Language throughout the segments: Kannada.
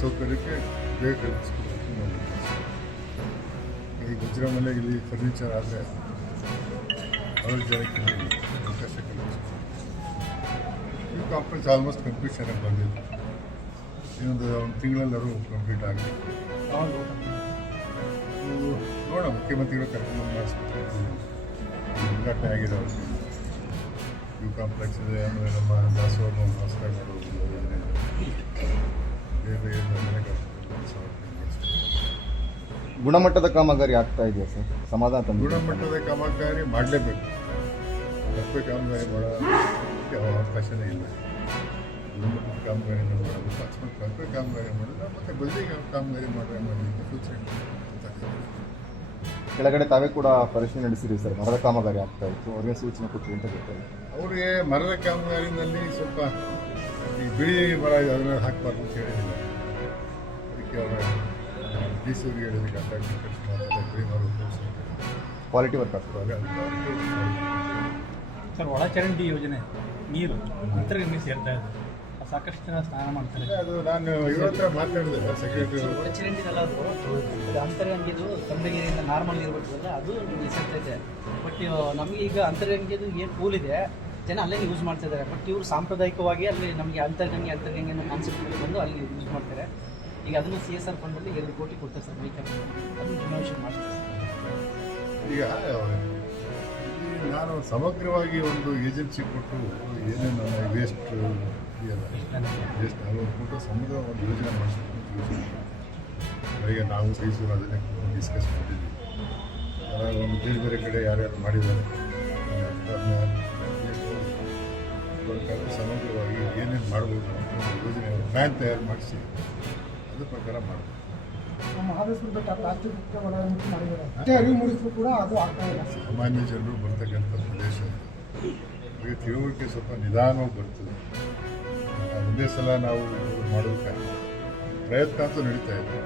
ಸೌಕರ್ಯಕ್ಕೆ ಬೇಗ ಕಲ್ಪಿಸ್ಕೊಡ್ಬೇಕು ನಾವು. ಈ ವಜ್ರ ಮನೆಗೆ ಇಲ್ಲಿ ಫರ್ನಿಚರ್ ಆದರೆ ಅವ್ರ ಜನಕ್ಕೆ ಅವಕಾಶ ಕಲ್ಪಿಸ್ಕೊಡ್ಬೇಕು. ಈ ಕಾಂಪ್ಲೆಕ್ಸ್ ಆಲ್ಮೋಸ್ಟ್ ಕಂಪ್ಲೀಷನ್ ಬಂದಿದೆ. ಇನ್ನೊಂದು ತಿಂಗಳಲ್ಲರೂ ಕಂಪ್ಲೀಟ್ ಆಗಿದೆ. ನೋಡೋಣ, ಮುಖ್ಯಮಂತ್ರಿಗಳು ಕರ್ಕೊಂಡು ಮಾಡಿಸ್ಬೇಕು. ಉದ್ಘಾಟನೆ ಆಗಿದೆ ಅವ್ರಿಗೆ. ಯು ಕಾಂಪ್ಲೆಕ್ಸ್ ಇದೆ, ಆಮೇಲೆ ನಮ್ಮ ದಾಸೋಹ ಹೊಸದಾಗಿ ಮಾಡೋದು ಯೋಜನೆ, ಬೇರೆ ಬೇರೆ ಮನೆಗಳು ಗುಣಮಟ್ಟದ ಕಾಮಗಾರಿ ಆಗ್ತಾ ಇದೆಯಾ ಸರ್? ಸಮಾಧಾನ ತಂದು ಗುಣಮಟ್ಟದ ಕಾಮಗಾರಿ ಮಾಡಲೇಬೇಕು. ತಪ್ಪೆ ಕಾಮಗಾರಿ ಮಾಡೋಕ್ಕೆ ಅವಕಾಶನೇ ಇಲ್ಲ. ಗುಣಮಟ್ಟದ ಕಾಮಗಾರಿನ ಮಾಡಬೇಕು. ಅಕಸ್ಮಾತ್ ತಪ್ಪೆ ಕಾಮಗಾರಿ ಮಾಡಿದ್ರೆ ಮತ್ತೆ ಬದಿಗೆ ಕಾಮಗಾರಿ ಮಾಡಲಿಕ್ಕೆ ಸೂಚನೆ ಕೆಳಗಡೆ ತಾವೇ ಕೂಡ ಪರಿಶೀಲನೆ ನಡೆಸಿರಿ ಸರ್. ಮರದ ಕಾಮಗಾರಿ ಆಗ್ತಾ ಇತ್ತು, ಅವ್ರಿಗೆ ಸೂಚನೆ ಕೊಟ್ಟರು ಅಂತ ಗೊತ್ತಾಯಿತು. ಅವರಿಗೆ ಮರದ ಕಾಮಗಾರಿನಲ್ಲಿ ಸ್ವಲ್ಪ ಈ ಬಿಳಿ ಮರ ಅದನ್ನ ಹಾಕಬಾರ್ದು ಅಂತ ಹೇಳಿಲ್ಲ. ಅದಕ್ಕೆ ಅವರ ಡಿ ಸಿ ಅವ್ರಿಗೆ ಹೇಳಿದಕ್ಕೆ ಬಿಳಿ ಮರ ಕ್ವಾಲಿಟಿ ವರ್ಕ್ ಆಗ್ತದೆ ಸರ್. ಒಳಚರಂಡಿ ಯೋಜನೆ ನೀರು ಅಂತರ್ಗಂಗೆ ಸೇರ್ತಾ ಇದೆ, ಸಾಕಷ್ಟು ಜನ ಸ್ನಾನ ಮಾಡ್ತಾರೆ. ಅದು ನಾನು ಇವ್ರ ಹತ್ರ ಮಾತಾಡಿದೆ ಸೆಕ್ರೆಟರಿ. ಒಳಚರಂಡಿದಲ್ಲ, ಅದು ಅಂತರ್ಗಂಗೆದು ತಂಡಗಿರಿಯಿಂದ ನಾರ್ಮಲ್ ನೀರು ಬರ್ತದಲ್ಲ, ಅದು ಸೇರ್ತಾ ಇದೆ. ಬಟ್ ನಮಗೆ ಈಗ ಅಂತರ್ಗಂಗೆದು ಏನು ಪೂಲ್ ಇದೆ, ಜನ ಅಲ್ಲೇ ಯೂಸ್ ಮಾಡ್ತಾ ಇದ್ದಾರೆ. ಬಟ್ ಇವರು ಸಾಂಪ್ರದಾಯಿಕವಾಗಿ ಅಲ್ಲಿ ನಮಗೆ ಅಂತರ್ಗಂಗೆ ಅನ್ನೋ ಕಾನ್ಸೆಪ್ಟ್ ಬಂದು ಅಲ್ಲಿ ಯೂಸ್ ಮಾಡ್ತಾರೆ. ಈಗ ಅದನ್ನು CSR ಫಂಡಲ್ಲಿ 2 ಕೋಟಿ ಕೊಡ್ತಾರೆ ಸರ್. ಮೈಕಪ್ ಅದನ್ನು ರಿನೋವೇಷನ್ ಮಾಡ್ತಾರೆ ಸರ್. ಈಗ ನಾನು ಸಮಗ್ರವಾಗಿ ಒಂದು ಏಜೆನ್ಸಿ ಕೊಟ್ಟು ಏನೇನು ವೇಸ್ಟ್ ಇದೆಯಲ್ಲ, ವೇಸ್ಟ್ 40 ಕೋಟಿ ಸಮಗ್ರ ಒಂದು ಯೋಜನೆ ಮಾಡಿಸ್ಬೇಕು. ಈಗ ನಾವು ಸೈಸೂರು ಅದನ್ನೇ ಡಿಸ್ಕಸ್ ಮಾಡಿದ್ವಿ. ಒಂದು ಬೇರೆ ಬೇರೆ ಕಡೆ ಯಾರ್ಯಾರು ಮಾಡಿದ್ದಾರೆ ಸಮಗ್ರವಾಗಿ ಏನೇನು ಮಾಡ್ಬೋದು ಅಂತ ಯೋಜನೆ ಪ್ಲ್ಯಾನ್ ತಯಾರು ಮಾಡಿಸಿ ಅದ್ರ ಪ್ರಕಾರ ಮಾಡಬೇಕು. ಸಾಮಾನ್ಯ ಜನರು ಬರ್ತಕ್ಕಂಥ ಪ್ರದೇಶ ಈಗ ತಿಳುವಳಿಕೆ ಸ್ವಲ್ಪ ನಿಧಾನವಾಗಿ ಬರ್ತದೆ. ಒಂದೇ ಸಲ ನಾವು ಮಾಡೋದಕ್ಕೆ ಪ್ರಯತ್ನ ಅಂತೂ ನಡೀತಾ ಇದೆ.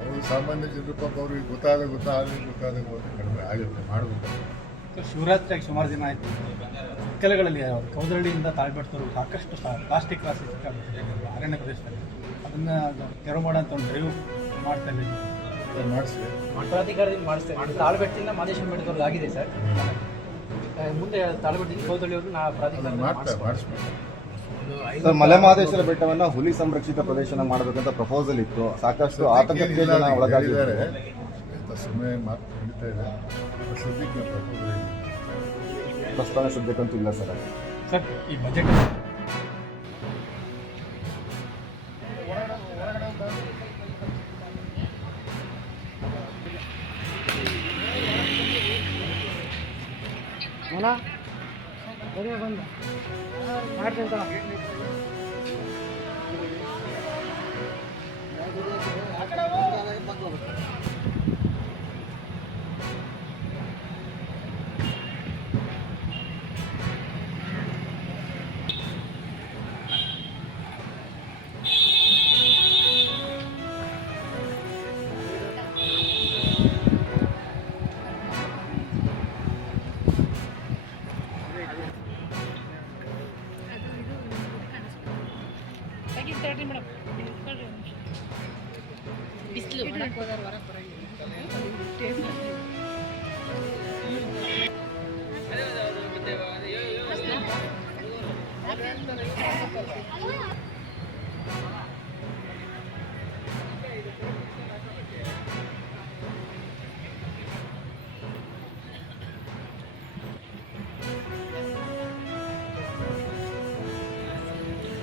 ಅವರು ಸಾಮಾನ್ಯ ಜನರು ಪಾಪ ಅವ್ರಿಗೆ ಗೊತ್ತಾದಾಗ ಕಡಿಮೆ ಆಗುತ್ತೆ, ಮಾಡಬೇಕು. ಶಿವರಾತ್ರಿಯಾಗಿ ಸುಮಾರು ದಿನ ಆಯಿತು. ಕೆಳಗಳಲ್ಲಿ ಕೌದಳ್ಳಿಯಿಂದ ತಾಳ್ಬೆಟ್ಟರು ಸಾಕಷ್ಟು ಪ್ಲಾಸ್ಟಿಕ್ ರಾಶಿ ಅರಣ್ಯ ಪ್ರದೇಶದಲ್ಲಿ ಅದನ್ನು ತೆರವು ಮಾಡೋಂಥ ಒಂದು ಡ್ರೈವ್ ಮಾಡ್ತಾ ಇದ್ದೀವಿ. ಮಾಡಿಸಿ ಪ್ರಾಧಿಕಾರದಿಂದ ಮಾಡಿಸ್ತೇವೆ. ತಾಳ್ಬೆಟ್ಟಿಂದ ಮಾದೇಶ್ವರ ಬೆಟ್ಟದವ್ರಿಗೆ ಆಗಿದೆ ಸರ್. ಮುಂದೆ ತಾಳ್ಬೆಟ್ಟಿಂದ ಕೌದಳ್ಳಿಯವ್ರಿಗೆ ಪ್ರಾಧಿಕಾರ ಮಾಡಿಸ್ಬೇಕು. ಸರ್, ಮಲೆಮಹದೇಶ್ವರ ಬೆಟ್ಟವನ್ನು ಹುಲಿ ಸಂರಕ್ಷಿತ ಪ್ರದೇಶನ ಮಾಡಬೇಕಂತ ಪ್ರಪೋಸಲ್ ಇತ್ತು. ಸಾಕಷ್ಟು ಆತಂಕಕ್ಕೆ ಜನ ಒಳಗಾಗಿದ್ದಾರೆ. ಸುಮ್ಮನೆ ಮಾತು ನಡೀತಾ ಇದೆ. ಸದ್ಯಕ್ಕೆ ಪ್ರಪೋಸಲ್ ಪ್ರಸ್ತಾವನೆ ಸದ್ಯಕ್ಕಂತೂ ಇಲ್ಲ ಸರ್. ಸರ್, ಈ ಬಜೆಟ್ ಬಂದು ಮಾಡ್ತೇನೆ. ಬಿಸಿಲು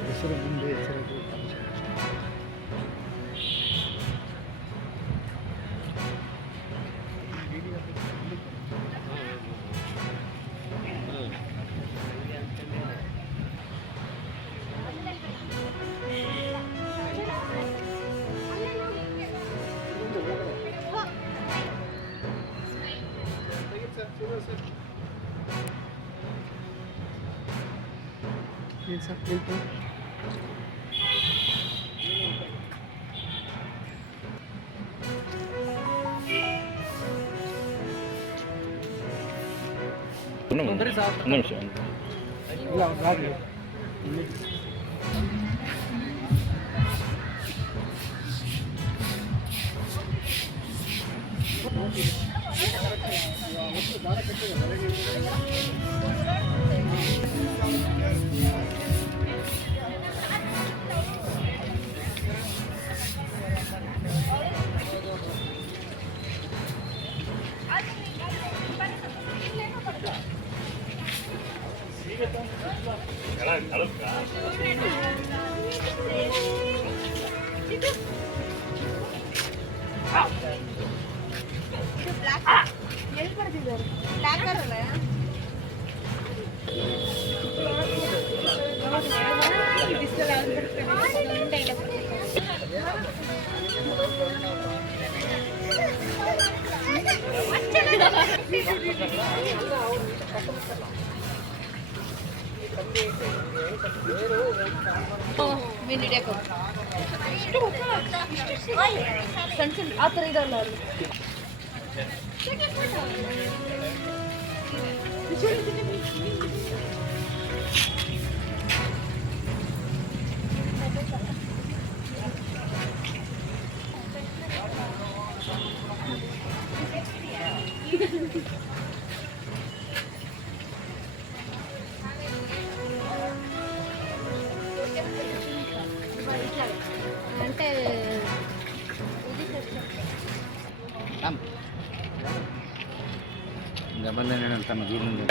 ಹೆಸರು ಮುಂದೆ ಹೆಸರು ಸರ್ ನಿಮಿಷ ಇಲ್ಲ ಮೀನು ಹಿಡಿಯಕ್ಕೆ ಸಣ್ಣ ಸಣ್ಣ ಆ ಥರ ಇದಲ್ಲ ಅಲ್ಲಿ అంటే జబర్దస్త్ అంటే